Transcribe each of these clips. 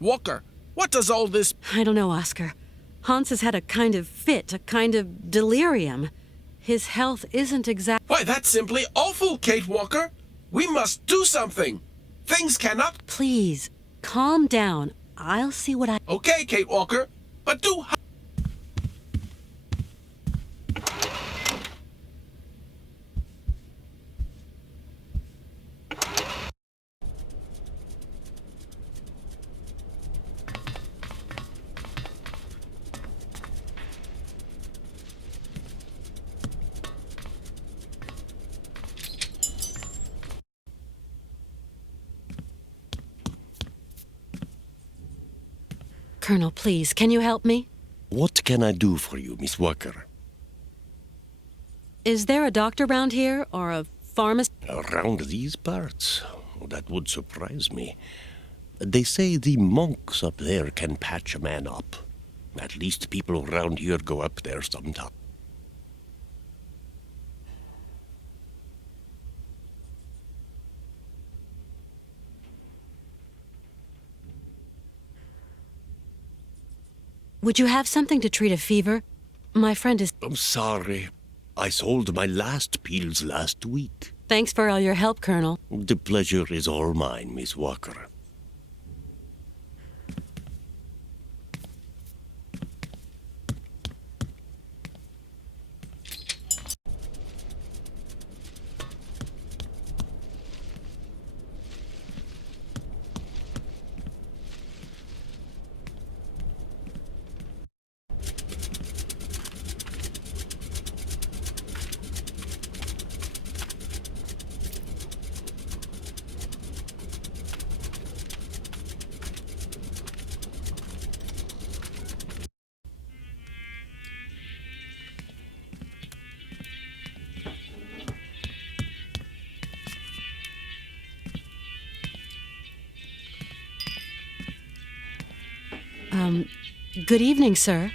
Walker, what does all this... I don't know, Oscar. Hans has had a kind of fit, a kind of delirium. His health isn't exact... Why, that's simply awful, Kate Walker. We must do something. Things cannot... Please, calm down. I'll see what I... Okay, Kate Walker, but do... Colonel, please, can you help me? What can I do for you, Miss Walker? Is there a doctor around here, or a pharmacist? Around these parts? That would surprise me. They say the monks up there can patch a man up. At least people around here go up there sometime. Would you have something to treat a fever? My friend is... I'm sorry. I sold my last pills last week. Thanks for all your help, Colonel. The pleasure is all mine, Miss Walker. Good evening, sir.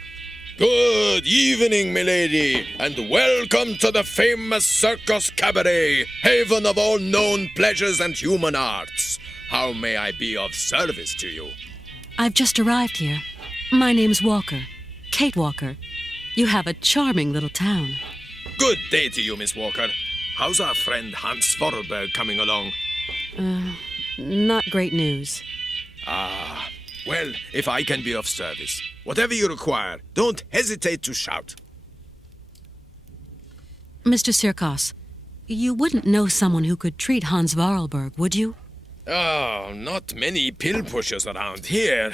Good evening, milady, and welcome to the famous circus cabaret, haven of all known pleasures and human arts. How may I be of service to you? I've just arrived here. My name's Walker. Kate Walker. You have a charming little town. Good day to you, Miss Walker. How's our friend Hans Vorarlberg coming along? Not great news. Ah, well, if I can be of service, whatever you require, don't hesitate to shout. Mr. Sirkos, you wouldn't know someone who could treat Hans Vorarlberg, would you? Oh, not many pill pushers around here.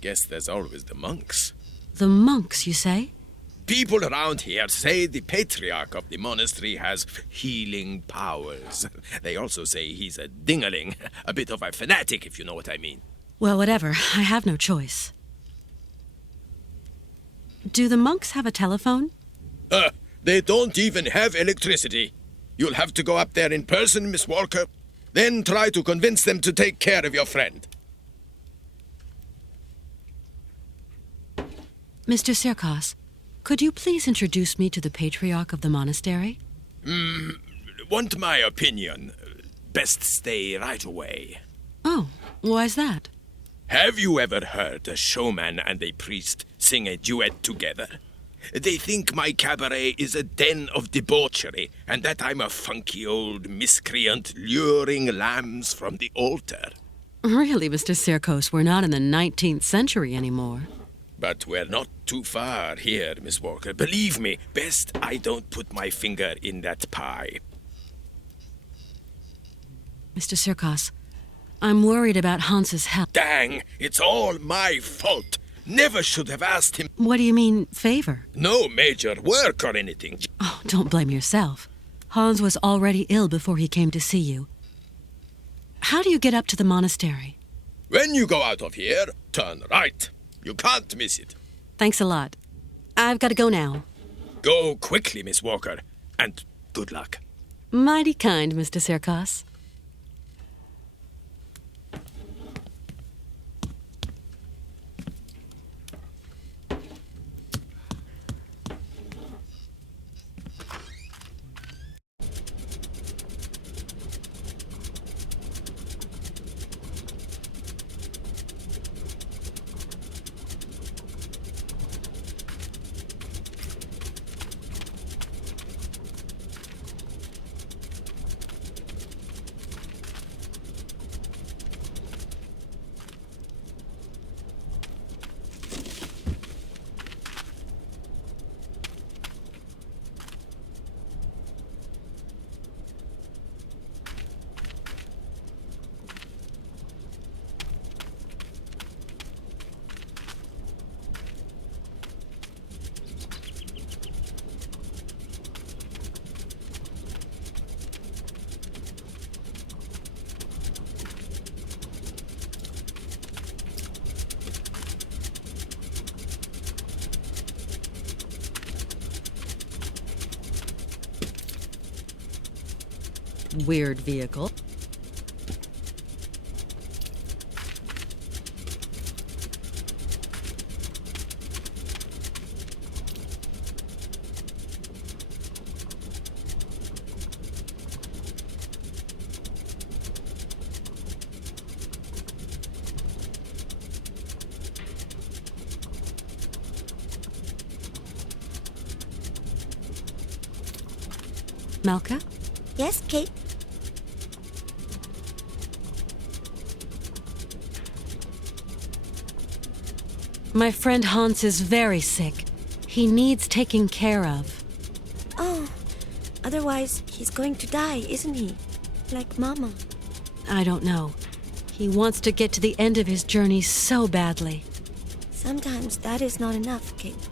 Guess there's always the monks. The monks, you say? People around here say the patriarch of the monastery has healing powers. They also say he's a dingaling, a bit of a fanatic, if you know what I mean. Well, whatever. I have no choice. Do the monks have a telephone? They don't even have electricity. You'll have to go up there in person, Miss Walker. Then try to convince them to take care of your friend. Mr. Sirkos, could you please introduce me to the patriarch of the monastery? Want my opinion? Best stay right away. Oh, why's that? Have you ever heard a showman and a priest sing a duet together? They think my cabaret is a den of debauchery, and that I'm a funky old miscreant luring lambs from the altar. Really, Mr. Sirkos, we're not in the 19th century anymore. But we're not too far here, Miss Walker. Believe me, best I don't put my finger in that pie. Mr. Sirkos, I'm worried about Hans's health. Dang, it's all my fault. Never should have asked him. What do you mean, favor? No major work or anything. Oh, don't blame yourself. Hans was already ill before he came to see you. How do you get up to the monastery? When you go out of here, turn right. You can't miss it. Thanks a lot. I've got to go now. Go quickly, Miss Walker, and good luck. Mighty kind, Mr. Sirkos. weird vehicle. Malka? Yes, Kate? My friend Hans is very sick. He needs taking care of. Oh, otherwise he's going to die, isn't he? Like Mama. I don't know. He wants to get to the end of his journey so badly. Sometimes that is not enough, Kate.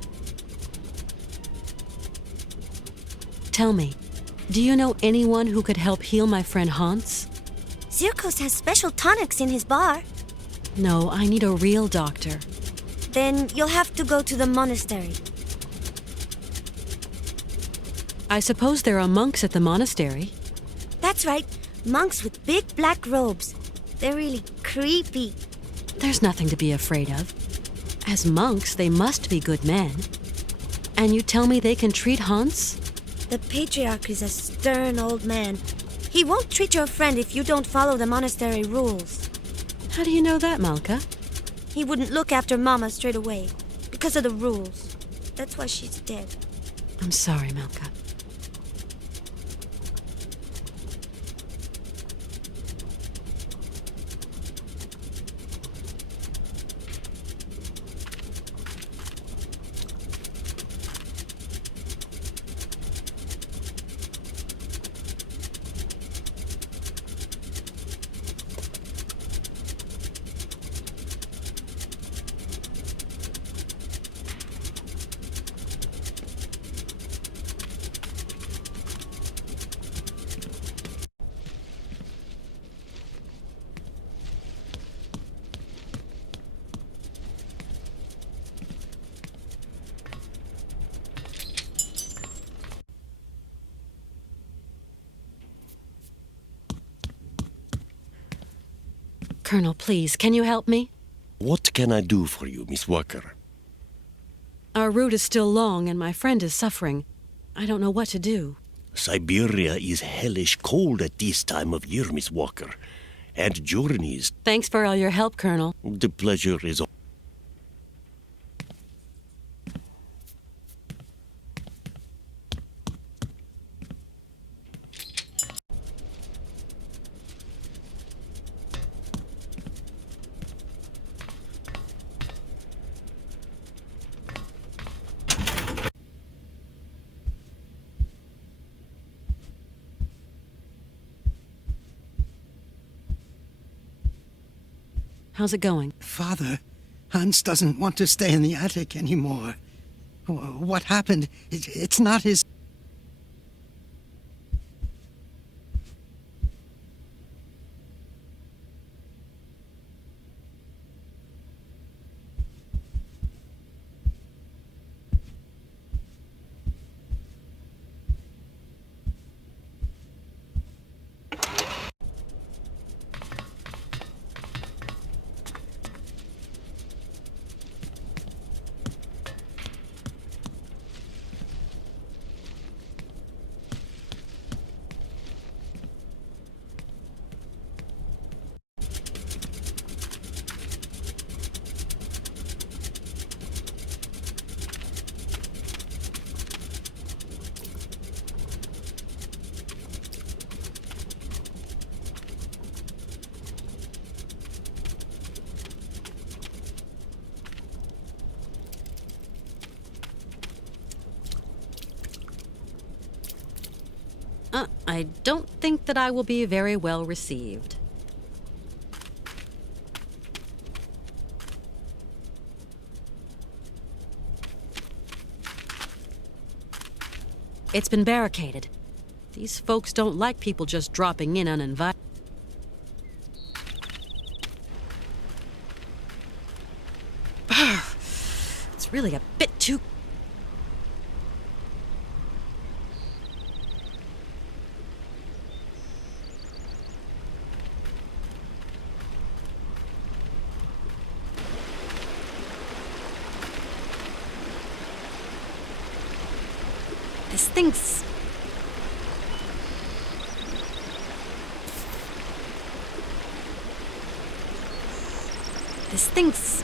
Tell me, do you know anyone who could help heal my friend Hans? Zirkos has special tonics in his bar. No, I need a real doctor. Then you'll have to go to the monastery. I suppose there are monks at the monastery. That's right, monks with big black robes. They're really creepy. There's nothing to be afraid of. As monks, they must be good men. And you tell me they can treat Hans? The patriarch is a stern old man. He won't treat your friend if you don't follow the monastery rules. How do you know that, Malka? He wouldn't look after Mama straight away because of the rules. That's why she's dead. I'm sorry, Malka. Colonel, please, can you help me? What can I do for you, Miss Walker? Our route is still long and my friend is suffering. I don't know what to do. Syberia is hellish cold at this time of year, Miss Walker. And journeys. Thanks for all your help, Colonel. The pleasure is all. How's it going? Father, Hans doesn't want to stay in the attic anymore. What happened? It's not his... I don't think that I will be very well received. It's been barricaded. These folks don't like people just dropping in uninvited. It's really a bit too... stinks. This stinks.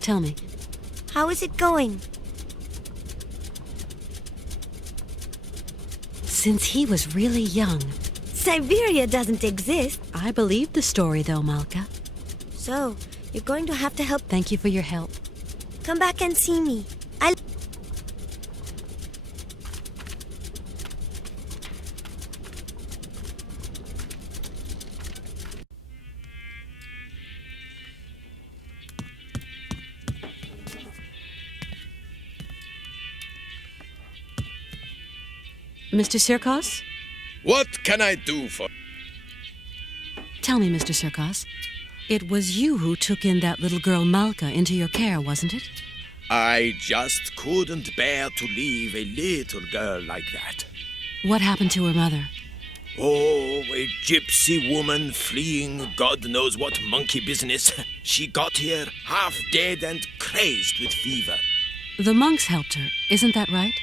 Tell me, How is it going? since he was really young, Syberia doesn't exist. I believe the story though, Malka. So, you're going to have to help. Thank you for your help. Come back and see me. Mr. Sirkos? What can I do for... Tell me, Mr. Sirkos. It was you who took in that little girl Malka into your care, wasn't it? I just couldn't bear to leave a little girl like that. What happened to her mother? Oh, a gypsy woman fleeing God knows what monkey business. She got here half dead and crazed with fever. The monks helped her, isn't that right?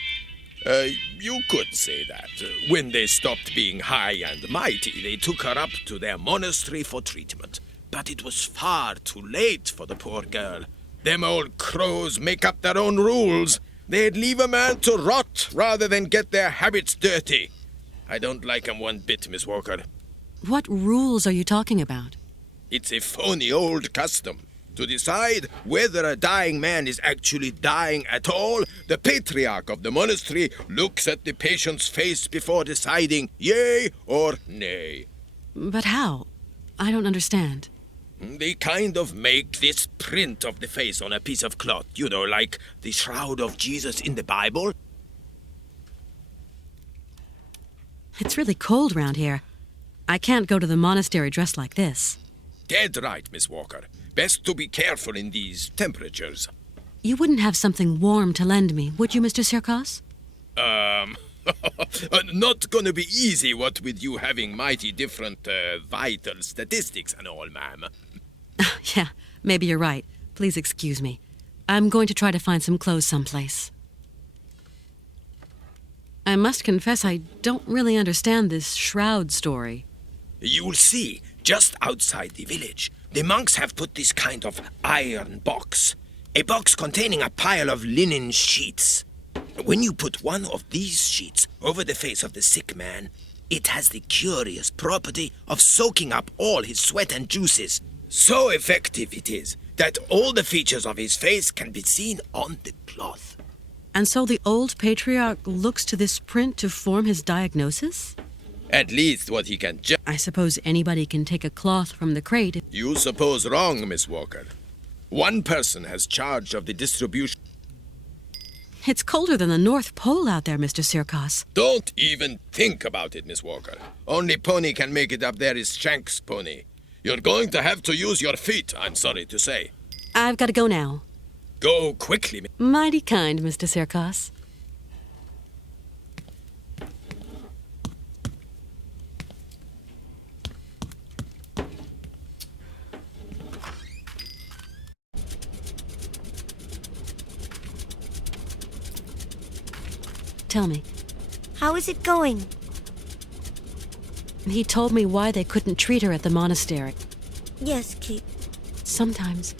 You could say that. When they stopped being high and mighty, they took her up to their monastery for treatment. But it was far too late for the poor girl. Them old crows make up their own rules. They'd leave a man to rot rather than get their habits dirty. I don't like 'em one bit, Miss Walker. What rules are you talking about? It's a phony old custom. To decide whether a dying man is actually dying at all, the patriarch of the monastery looks at the patient's face before deciding yea or nay. But how? I don't understand. They kind of make this print of the face on a piece of cloth, you know, like the shroud of Jesus in the Bible. It's really cold round here. I can't go to the monastery dressed like this. Dead right, Miss Walker. Best to be careful in these temperatures. You wouldn't have something warm to lend me, would you, Mr. Sirkos? Not gonna be easy, what with you having mighty different vital statistics and all, ma'am. Yeah, maybe you're right. Please excuse me. I'm going to try to find some clothes someplace. I must confess I don't really understand this shroud story. You'll see, just outside the village, the monks have put this kind of iron box. A box containing a pile of linen sheets. When you put one of these sheets over the face of the sick man, it has the curious property of soaking up all his sweat and juices. So effective it is that all the features of his face can be seen on the cloth. And so the old patriarch looks to this print to form his diagnosis? At least what he can I suppose anybody can take a cloth from the crate. You suppose wrong, Miss Walker. One person has charge of the distribution. It's colder than the North Pole out there, Mr. Sirkos. Don't even think about it, Miss Walker. Only pony can make it up there is Shank's pony. You're going to have to use your feet, I'm sorry to say. I've got to go now. Go quickly. Mighty kind, Mr. Sirkos. Tell me, How is it going? he told me why they couldn't treat her at the monastery. Yes, Kate. Sometimes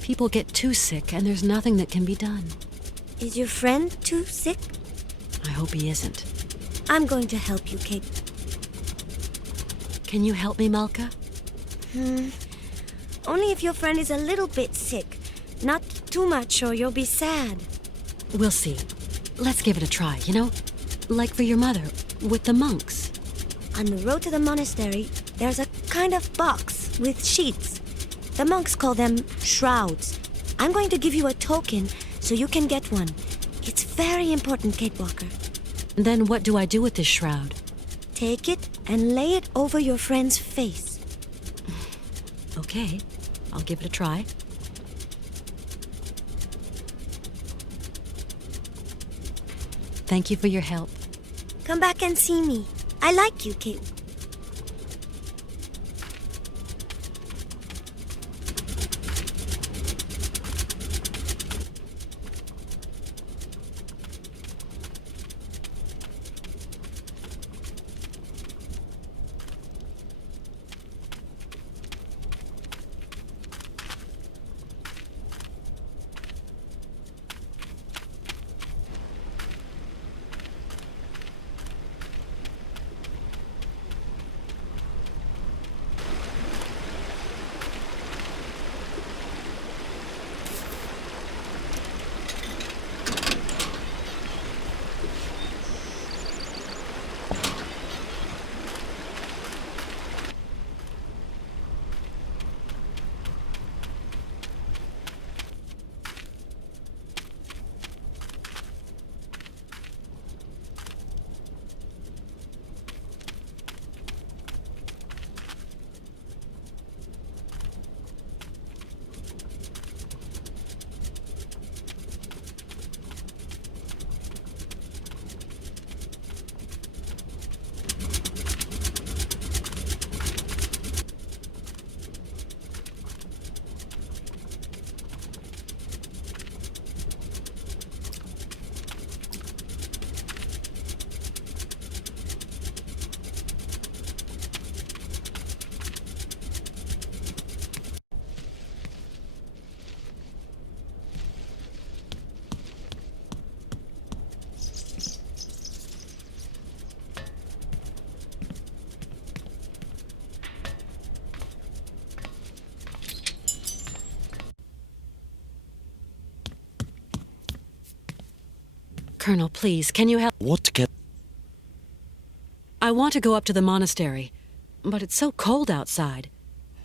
people get too sick and there's nothing that can be done. Is your friend too sick? I hope he isn't. I'm going to help you, Kate. Can you help me, Malka? Only if your friend is a little bit sick. Not too much or you'll be sad. We'll see. Let's give it a try, you know? Like for your mother, with the monks. On the road to the monastery, there's a kind of box with sheets. The monks call them shrouds. I'm going to give you a token so you can get one. It's very important, Kate Walker. Then what do I do with this shroud? Take it and lay it over your friend's face. Okay, I'll give it a try. Thank you for your help. Come back and see me. I like you, Kate. Colonel, please, can you help? What can... I want to go up to the monastery, but it's so cold outside.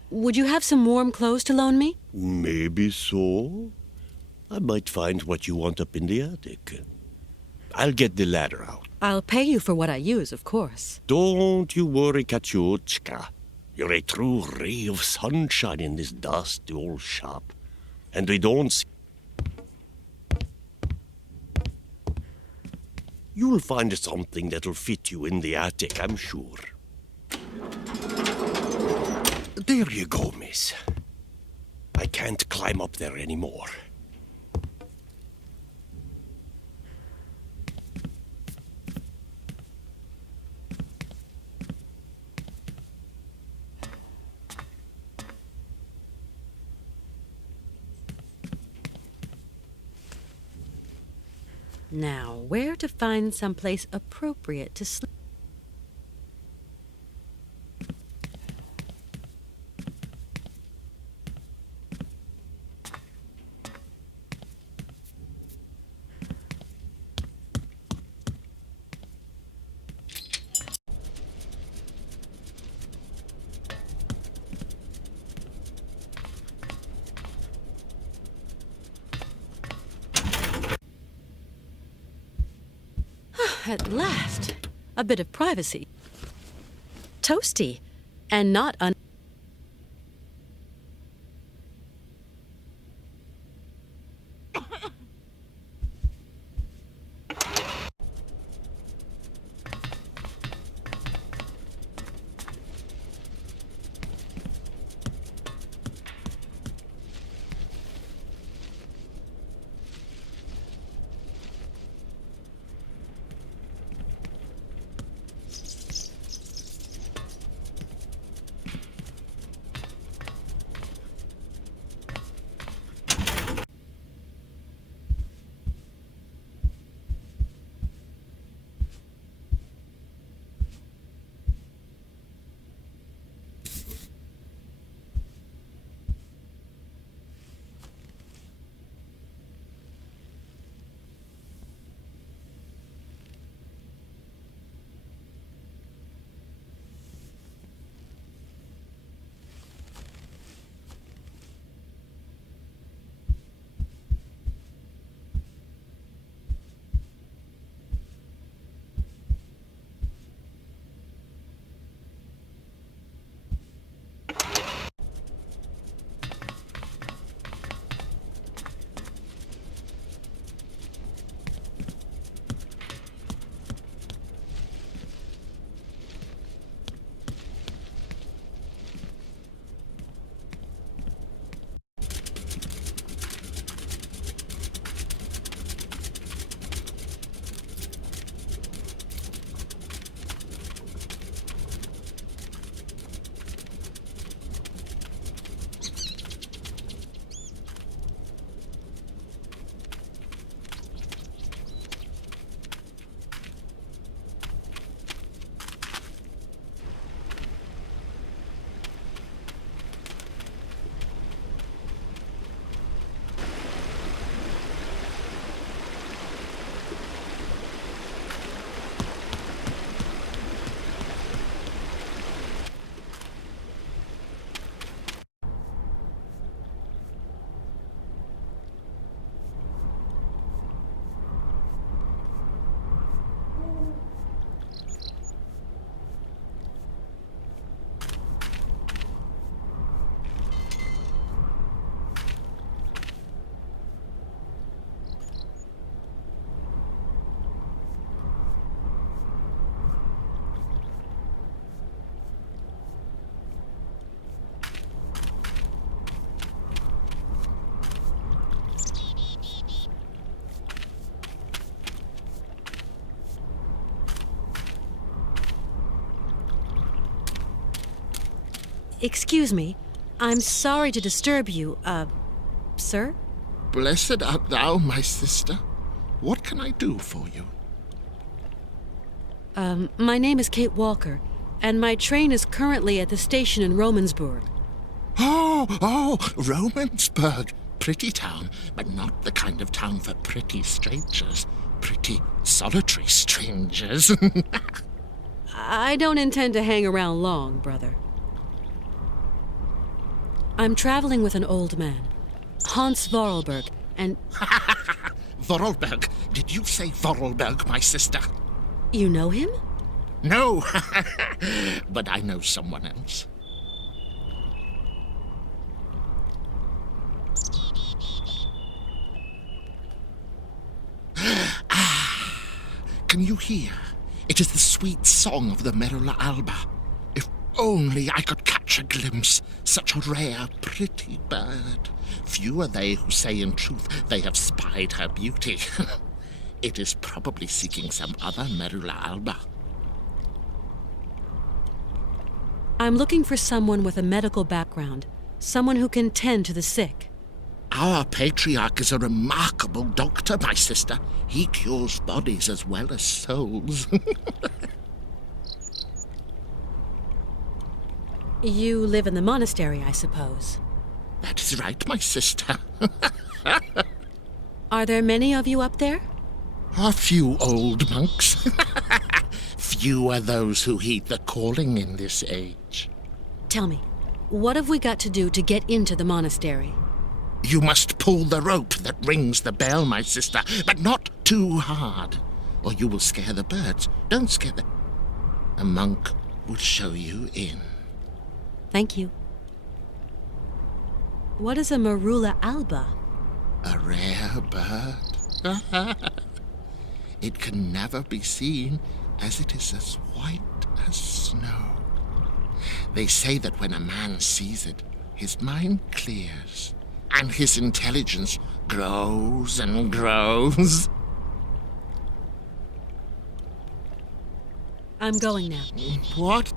Would you have some warm clothes to loan me? Maybe so. I might find what you want up in the attic. I'll get the ladder out. I'll pay you for what I use, of course. Don't you worry, Katyushka. You're a true ray of sunshine in this dusty old shop. And we don't... You'll find something that'll fit you in the attic, I'm sure. There you go, miss. I can't climb up there anymore. Now, where to find someplace appropriate to sleep? At last, a bit of privacy. Toasty, and not Excuse me. I'm sorry to disturb you, sir? Blessed art thou, my sister. What can I do for you? My name is Kate Walker, and my train is currently at the station in Romansburg. Oh, Romansburg. Pretty town, but not the kind of town for pretty strangers. Pretty solitary strangers. I don't intend to hang around long, brother. I'm traveling with an old man, Hans Vorarlberg, and... Vorarlberg? Did you say Vorarlberg, my sister? You know him? No, but I know someone else. Can you hear? It is the sweet song of the Merula alba. If only I could catch a glimpse, such a rare, pretty bird. Few are they who say in truth they have spied her beauty. It is probably seeking some other Merula alba. I'm looking for someone with a medical background, someone who can tend to the sick. Our patriarch is a remarkable doctor, my sister. He cures bodies as well as souls. You live in the monastery, I suppose. That is right, my sister. Are there many of you up there? A few old monks. Few are those who heed the calling in this age. Tell me, what have we got to do to get into the monastery? You must pull the rope that rings the bell, my sister, but not too hard, or you will scare the birds. Don't scare them. A monk will show you in. Thank you. What is a Merula alba? A rare bird. It can never be seen, as it is as white as snow. They say that when a man sees it, his mind clears, and his intelligence grows and grows. I'm going now. What?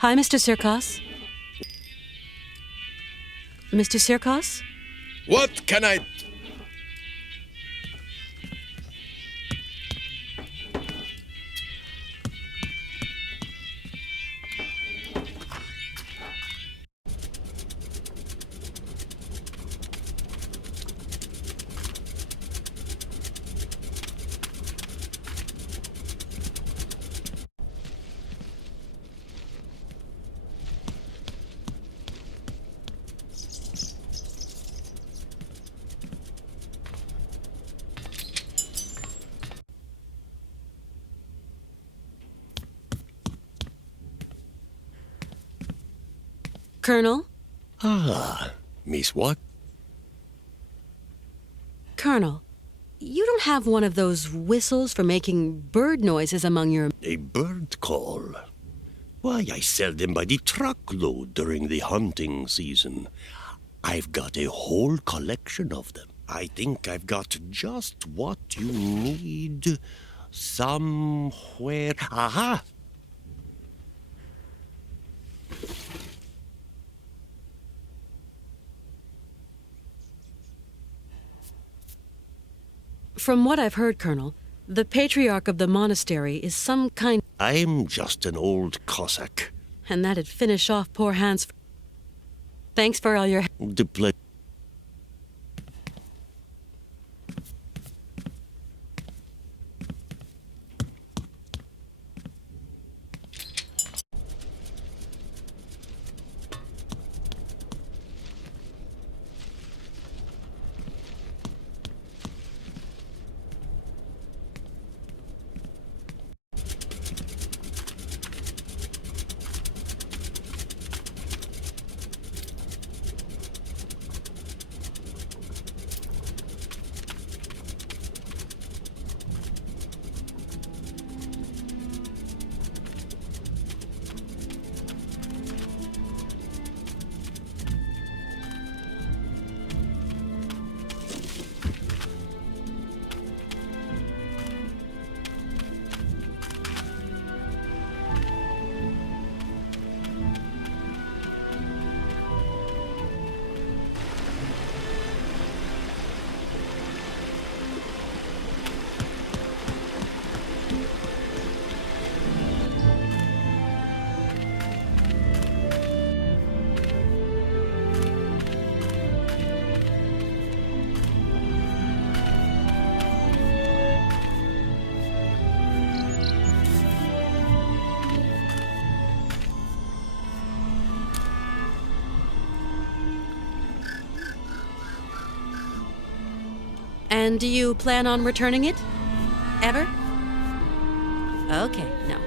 Hi, Mr. Sirkos. Mr. Sirkos? What can I... Colonel? Ah, Miss what? Colonel, you don't have one of those whistles for making bird noises among your... A bird call? Why, I sell them by the truckload during the hunting season. I've got a whole collection of them. I think I've got just what you need somewhere. Aha! From what I've heard, Colonel, the patriarch of the monastery is some kind... I'm just an old Cossack. And that'd finish off poor Hans... Thanks for all your... The ple- And do you plan on returning it? Ever? Okay, no.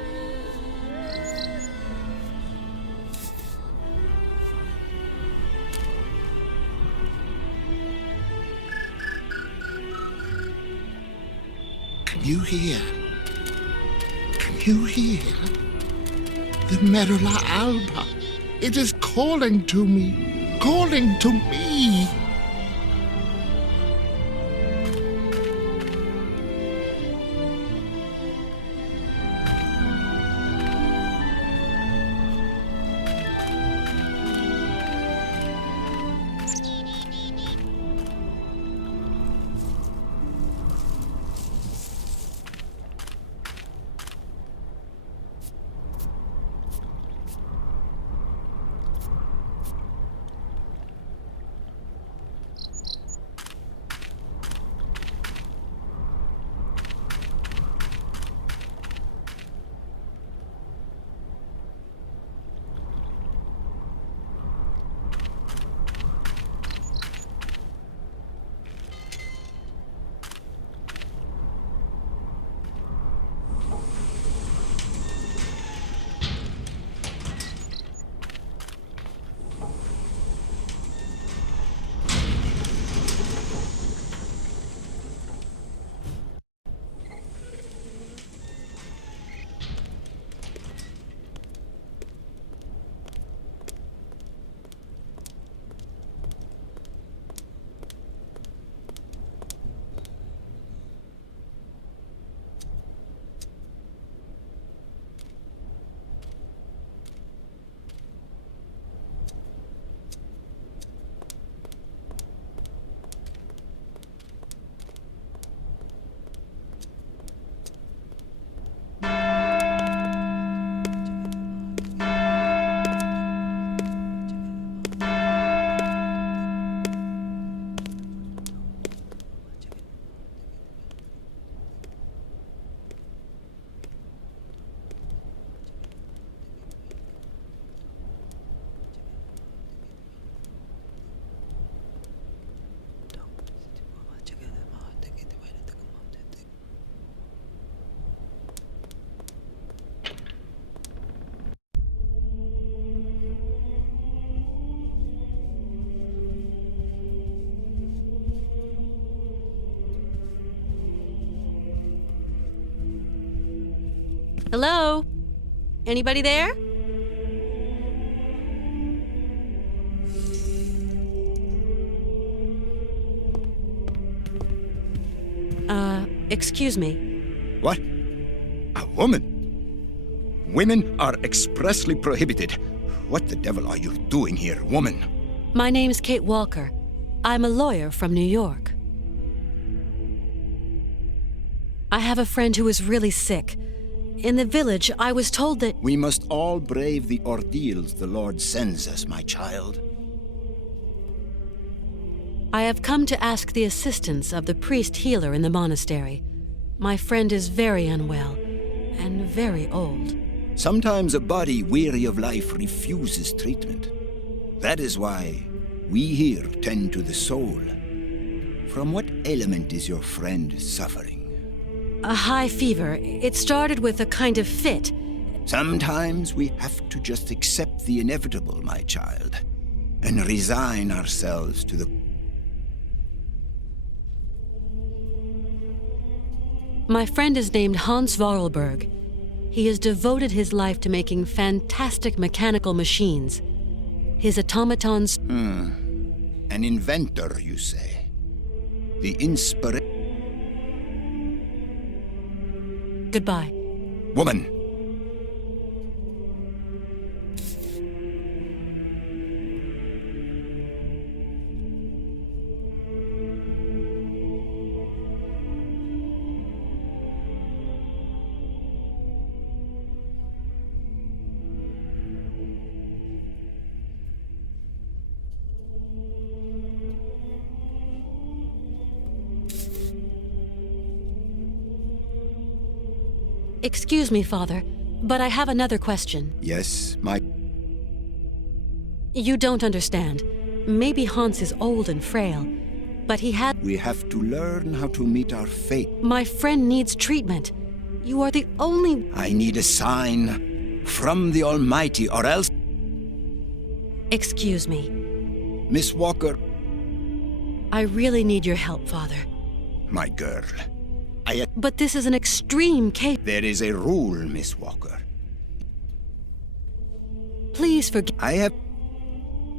Can you hear? Can you hear? The Merula Alba. It is calling to me. Calling to me. Hello? Anybody there? Excuse me. What? A woman? Women are expressly prohibited. What the devil are you doing here, woman? My name's Kate Walker. I'm a lawyer from New York. I have a friend who is really sick. In the village, I was told that... We must all brave the ordeals the Lord sends us, my child. I have come to ask the assistance of the priest healer in the monastery. My friend is very unwell and very old. Sometimes a body weary of life refuses treatment. That is why we here tend to the soul. From what ailment is your friend suffering? A high fever. It started with a kind of fit. Sometimes we have to just accept the inevitable, my child, and resign ourselves to the... My friend is named Hans Vorarlberg. He has devoted his life to making fantastic mechanical machines. His automatons... An inventor, you say? The Goodbye. Woman! Excuse me, Father, but I have another question. Yes, my... You don't understand. Maybe Hans is old and frail, but he had... We have to learn how to meet our fate. My friend needs treatment. You are the only... I need a sign from the Almighty, or else... Excuse me. Miss Walker... I really need your help, Father. My girl, But this is an extreme case. there is a rule, Miss Walker. Please forgive...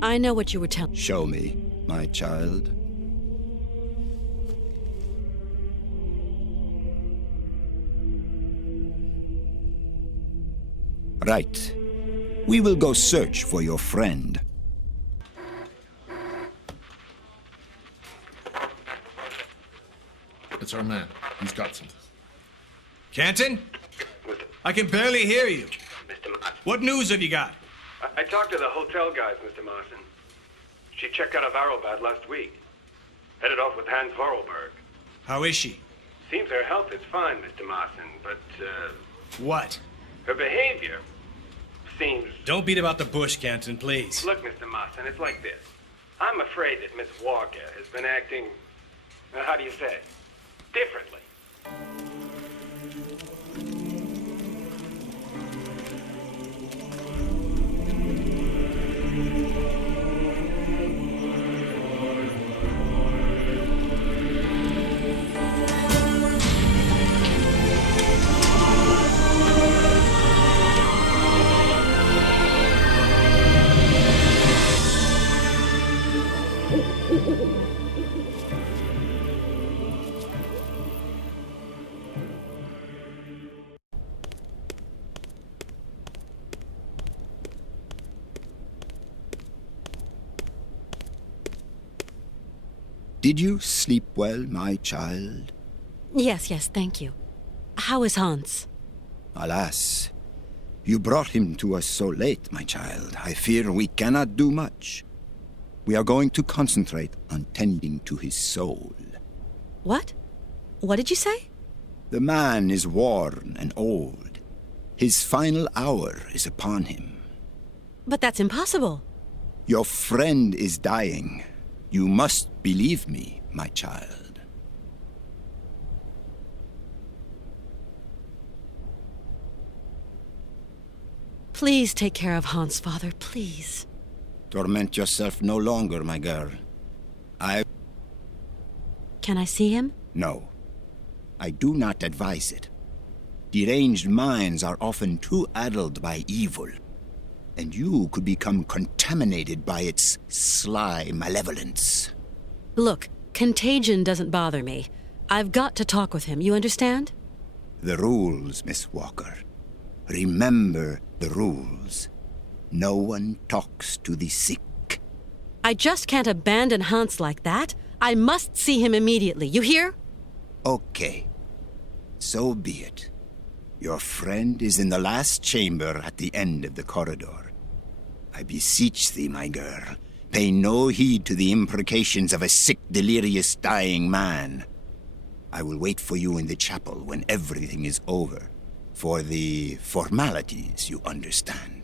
I know what you were telling... Show me, my child. Right. We will go search for your friend. It's our man. He's got something. Canton? I can barely hear you. Mr. Martin. What news have you got? I talked to the hotel guys, Mr. Martin. She checked out of Arrowbad last week. Headed off with Hans Vorarlberg. How is she? Seems her health is fine, Mr. Martin, but, What? her behavior seems... Don't beat about the bush, Canton, please. Look, Mr. Martin, it's like this. I'm afraid that Miss Walker has been acting, how do you say, differently. Did you sleep well, my child? Yes, thank you. How is Hans? Alas, you brought him to us so late, my child. I fear we cannot do much. We are going to concentrate on tending to his soul. What? What did you say? The man is worn and old. His final hour is upon him. But that's impossible. Your friend is dying. You must believe me, my child. Please take care of Hans, Father, please. Torment yourself no longer, my girl. Can I see him? No. I do not advise it. Deranged minds are often too addled by evil, and you could become contaminated by its sly malevolence. Look, contagion doesn't bother me. I've got to talk with him, you understand? The rules, Miss Walker. Remember the rules. No one talks to the sick. I just can't abandon Hans like that. I must see him immediately, you hear? Okay. So be it. Your friend is in the last chamber at the end of the corridor. I beseech thee, my girl, Pay no heed to the imprecations of a sick, delirious, dying man. I will wait for you in the chapel when everything is over. For the formalities, you understand.